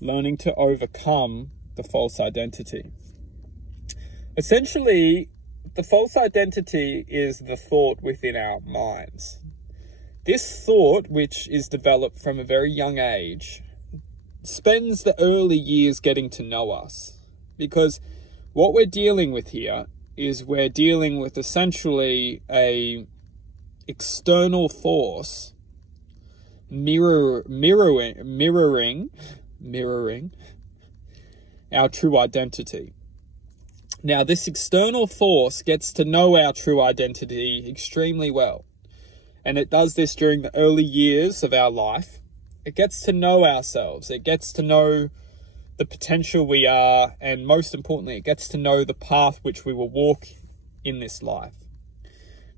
learning to overcome the false identity. Essentially, the false identity is the thought within our minds. This thought, which is developed from a very young age, spends the early years getting to know us. Because what we're dealing with here is we're dealing with essentially a external force mirroring our true identity. Now, this external force gets to know our true identity extremely well. And it does this during the early years of our life. It gets to know ourselves. It gets to know the potential we are. And most importantly, it gets to know the path which we will walk in this life.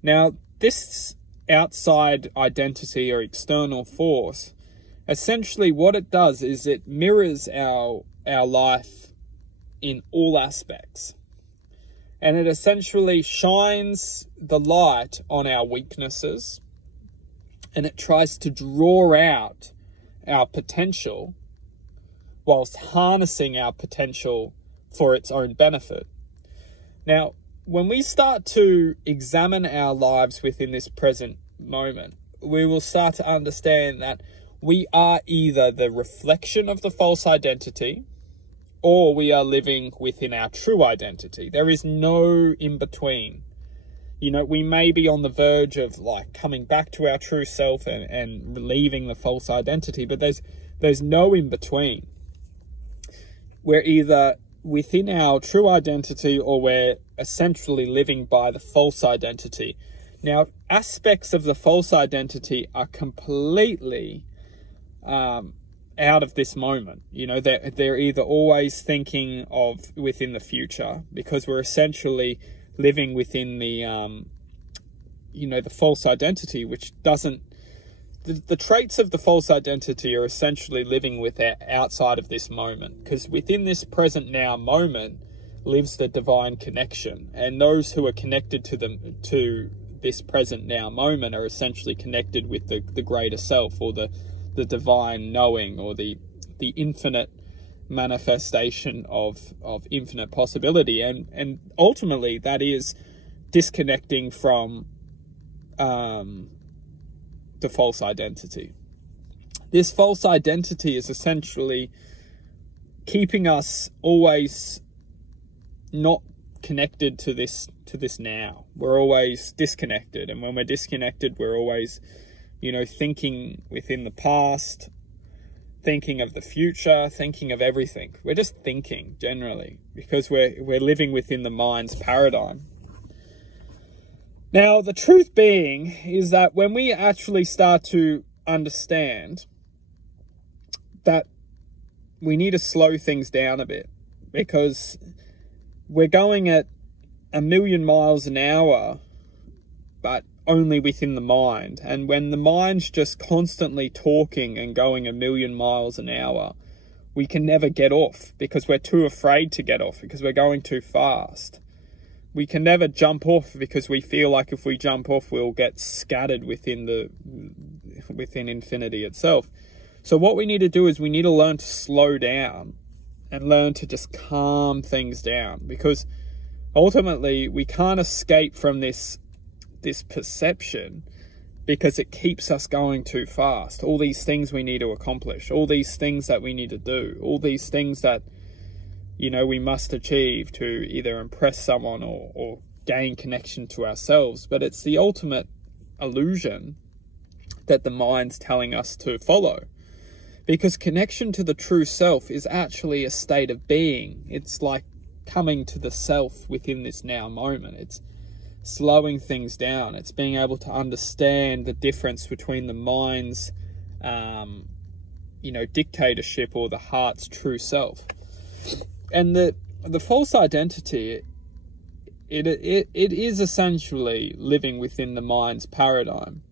Now, this outside identity or external force, essentially what it does is it mirrors our life in all aspects. And it essentially shines the light on our weaknesses, and it tries to draw out our potential whilst harnessing our potential for its own benefit. Now, when we start to examine our lives within this present moment, we will start to understand that we are either the reflection of the false identity, or we are living within our true identity. There is no in between. You know, we may be on the verge of like coming back to our true self and leaving the false identity, but there's no in between. We're either within our true identity or we're essentially living by the false identity. Now, aspects of the false identity are completely out of this moment. You know, they're either always thinking of within the future, because we're essentially living within the the false identity, which doesn't, the traits of the false identity are essentially living with outside of this moment, because within this present now moment lives the divine connection, and those who are connected to this present now moment are essentially connected with the greater self, or the divine knowing, or the infinite manifestation of infinite possibility, and ultimately that is disconnecting from the false identity. This false identity is essentially keeping us always not connected to this now. We're always disconnected, and when we're disconnected, we're always, thinking within the past, thinking of the future, thinking of everything. We're just thinking generally, because we're living within the mind's paradigm. Now, the truth being is that when we actually start to understand that we need to slow things down a bit, because we're going at 1,000,000 miles an hour, but only within the mind. And when the mind's just constantly talking and going 1,000,000 miles an hour, we can never get off, because we're too afraid to get off, because we're going too fast. We can never jump off, because we feel like if we jump off, we'll get scattered within infinity itself. So what we need to do is we need to learn to slow down and learn to just calm things down, because ultimately we can't escape from this perception, because it keeps us going too fast. All these things we need to accomplish, all these things that we need to do, all these things that, we must achieve to either impress someone or gain connection to ourselves. But it's the ultimate illusion that the mind's telling us to follow. Because connection to the true self is actually a state of being. It's like coming to the self within this now moment. It's slowing things down. It's being able to understand the difference between the mind's, dictatorship or the heart's true self. And the false identity, it is essentially living within the mind's paradigm.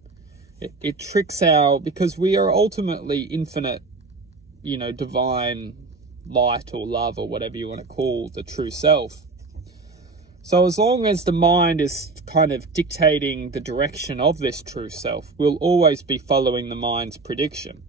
It tricks because we are ultimately infinite, divine light or love, or whatever you want to call the true self. So as long as the mind is kind of dictating the direction of this true self, we'll always be following the mind's prediction.